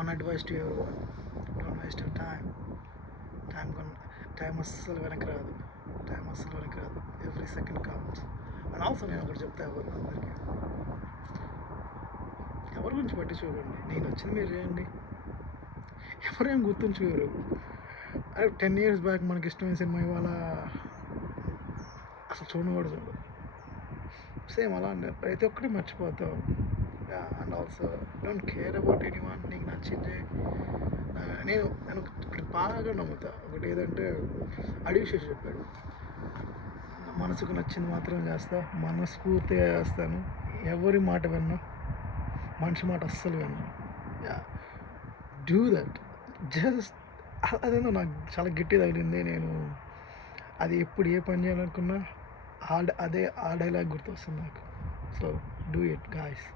one advice to everyone: don't waste your time. Time అస్సలు వెనక్కి రాదు. Every second counts. And also నేను ఒకటి చెప్తా అందరికీ, ఎవరి గురించి పట్టించుకోకండి. నేను వచ్చింది మీరు చేయండి. ఎవరేం గుర్తుంచుకోరు. 10 years బ్యాక్ మనకి ఇష్టమైన సినిమా ఇవాళ అసలు చూడకూడదు. సేమ్ అలా ప్రతి ఒక్కటి మర్చిపోతావు. And also don't care about anyone. నీకు నచ్చింది. నేను ఒకటి బాగా నమ్ముతా. ఒకటి ఏదంటే అడివిశేష్ చెప్పాడు, మనసుకు నచ్చింది మాత్రం చేస్తా, మనస్ఫూర్తిగా చేస్తాను, ఎవరి మాట విన్నా, మనిషి మాట అస్సలు విన్నా. Do that. జస్ట్ అదేందో నాకు చాలా గట్టి తగిలింది. నేను అది ఎప్పుడు ఏ పని చేయాలనుకున్నా ఆ డైలాగ్ గుర్తొస్తుంది నాకు. So do it guys.